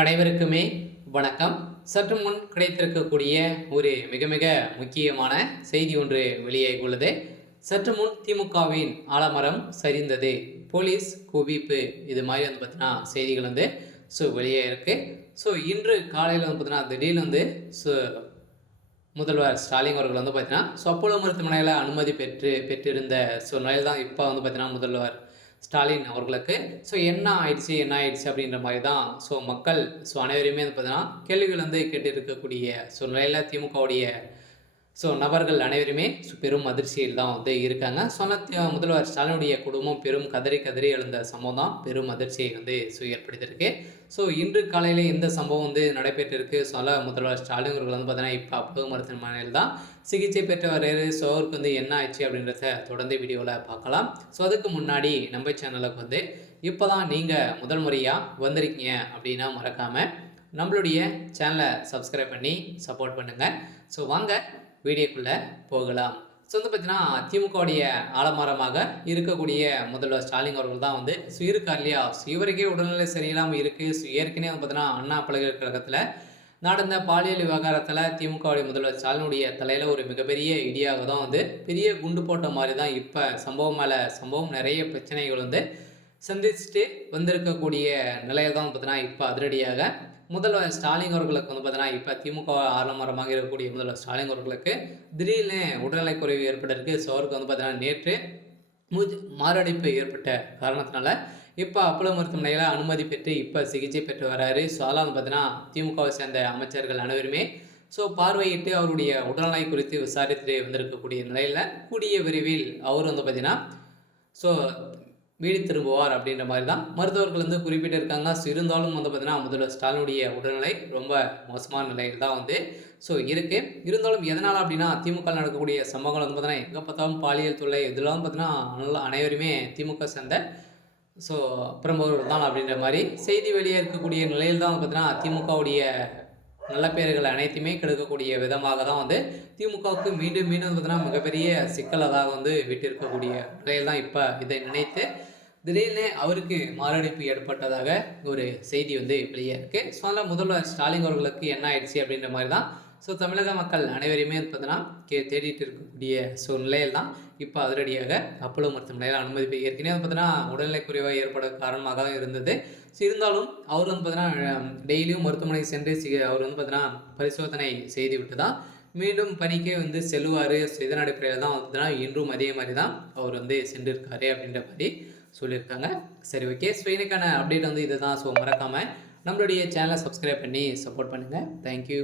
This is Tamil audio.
அனைவருக்குமே வணக்கம். சற்று முன் கிடைத்திருக்கக்கூடிய ஒரு மிக மிக முக்கியமான செய்தி ஒன்று வெளியாகியுள்ளது. சற்று முன் திமுகவின் ஆலமரம் சரிந்தது, போலீஸ் குவிப்பு, இது மாதிரி பார்த்தீங்கன்னா செய்திகள் வெளியாகிருக்கு. இன்று காலையில் பார்த்தீங்கன்னா திடீர்னு முதல்வர் ஸ்டாலின் அவர்கள் பார்த்தீங்கன்னா அப்போலோ மருத்துவமனையில் அனுமதி பெற்றிருந்த நிலையில் தான் இப்போ பார்த்தீங்கன்னா முதல்வர் ஸ்டாலின் அவர்களுக்கு என்ன ஆயிடுச்சு அப்படின்ற மாதிரி தான் மக்கள் அனைவருமே பார்த்தீங்கன்னா கேள்விகள் கேட்டிருக்கக்கூடிய நிலையில் திமுகவுடைய நபர்கள் அனைவருமே பெரும் அதிர்ச்சியில் தான் இருக்காங்க. சொன்ன முதல்வர் ஸ்டாலினுடைய குடும்பம் பெரும் கதறி கதறி எழுந்த சம்பவம் தான் பெரும் அதிர்ச்சியை ஏற்படுத்தியிருக்கு. இன்று காலையில் இந்த சம்பவம் நடைபெற்றிருக்கு. முதல்வர் ஸ்டாலின் அவர்கள் பார்த்தீங்கன்னா இப்போ அப்போலோ மருத்துவமனையில் தான் சிகிச்சை பெற்று வர்றாரு. அவருக்கு என்ன ஆயிடுச்சு அப்படின்றத தொடர்ந்து வீடியோவில் பார்க்கலாம். அதுக்கு முன்னாடி நம்ம சேனலுக்கு இப்போ தான் நீங்கள் முதல் முறையாக வந்திருக்கீங்க அப்படின்னா மறக்காமல் நம்மளுடைய சேனலை சப்ஸ்கிரைப் பண்ணி சப்போர்ட் பண்ணுங்கள். வாங்க வீடியோக்குள்ளே போகலாம். பார்த்தீங்கன்னா திமுகவுடைய ஆலமரமாக இருக்கக்கூடிய முதல்வர் ஸ்டாலின் அவர்கள் தான் இருக்கார் இல்லையா. இவருக்கே உடல்நிலை சரியில்லாமல் இருக்குது. ஏற்கனவே பார்த்தீங்கன்னா அண்ணா பல்கலைக்கழகத்தில் நடந்த பாலியல் விவகாரத்தில் திமுகவுடைய முதல்வர் ஸ்டாலினுடைய தலையில் ஒரு மிகப்பெரிய இடியாக தான் பெரிய குண்டு போட்ட மாதிரி தான் இப்போ சம்பவம் மேலே சம்பவம் நிறைய பிரச்சனைகள் சந்திச்சுட்டு வந்திருக்கக்கூடிய நிலையில் தான் பார்த்தீங்கன்னா இப்போ அதிரடியாக முதல்வர் ஸ்டாலின் அவர்களுக்கு பார்த்தீங்கன்னா இப்போ திமுக ஆலமரமாக இருக்கக்கூடிய முதல்வர் ஸ்டாலின் அவர்களுக்கு திடீர்னு உடல்நலக்குறைவு ஏற்பட்டிருக்கு. அவருக்கு பார்த்தீங்கன்னா நேற்று மாரடைப்பு ஏற்பட்ட காரணத்தினால இப்போ அப்போலோ மருத்துவமனையில் அனுமதி பெற்று இப்போ சிகிச்சை பெற்று வர்றாரு. அதெல்லாம் பார்த்தீங்கன்னா திமுகவை சேர்ந்த அமைச்சர்கள் அனைவருமே பார்வையிட்டு அவருடைய உடல்நலை குறித்து விசாரித்து வந்திருக்கக்கூடிய நிலையில் கூடிய விரைவில் அவர் பார்த்தீங்கன்னா வீடு திரும்புவார் அப்படின்ற மாதிரி தான் மருத்துவர்கள் குறிப்பிட்டிருக்காங்க. இருந்தாலும் பார்த்தீங்கன்னா முதல்வர் ஸ்டாலினுடைய உடல்நிலை ரொம்ப மோசமான நிலையில் தான் இருக்குது. இருந்தாலும் எதனால் அப்படின்னா திமுக நடக்கக்கூடிய சம்பவங்கள் பார்த்தீங்கன்னா எங்கே பார்த்தாலும் பாலியல் தொல்லை இதெல்லாம் பார்த்தீங்கன்னா அனைவருமே திமுக சேர்ந்த பிரமுகர்கள் தான் அப்படின்ற மாதிரி செய்தி வெளியே இருக்கக்கூடிய நிலையில் தான் பார்த்தீங்கன்னா திமுகவுடைய நல்ல பேர்கள் அனைத்துமே கெடுக்கக்கூடிய விதமாக தான் திமுகவுக்கு மீண்டும் மீண்டும் பார்த்தீங்கன்னா மிகப்பெரிய சிக்கலாக விட்டிருக்கக்கூடிய நிலையில் தான் இப்போ இதை நினைத்து திடீர்னு அவருக்கு மாரடைப்பு ஏற்பட்டதாக ஒரு செய்தி வெளியே இருக்குது. அதனால் முதல்வர் ஸ்டாலின் அவர்களுக்கு என்ன ஆயிடுச்சு அப்படின்ற மாதிரி தான் தமிழக மக்கள் அனைவரையுமே பார்த்தீங்கன்னா தேடிட்டு இருக்கக்கூடிய நிலையில் தான் இப்போ அதிரடியாக அப்போலோ மருத்துவமனையில் அனுமதி ஏற்கனவே பார்த்தீங்கன்னா உடல்நிலை குறைவாக ஏற்பட காரணமாக தான் இருந்தது. இருந்தாலும் அவர் பார்த்தீங்கன்னா டெய்லியும் மருத்துவமனை சென்று அவர் பார்த்தீங்கன்னா பரிசோதனை செய்து விட்டு தான் மீண்டும் பணிக்கே செல்லுவார். இதன் அடிப்படையில் தான் பார்த்தீங்கன்னா இன்றும் அதே மாதிரி தான் அவர் சென்றிருக்காரு அப்படின்ற மாதிரி சொல்லியிருக்காங்க. சரி, ஓகே. எனக்கான அப்டேட் இதுதான். மறக்காமல் நம்மளுடைய சேனலை சப்ஸ்கிரைப் பண்ணி சப்போர்ட் பண்ணுங்கள். தேங்க்யூ.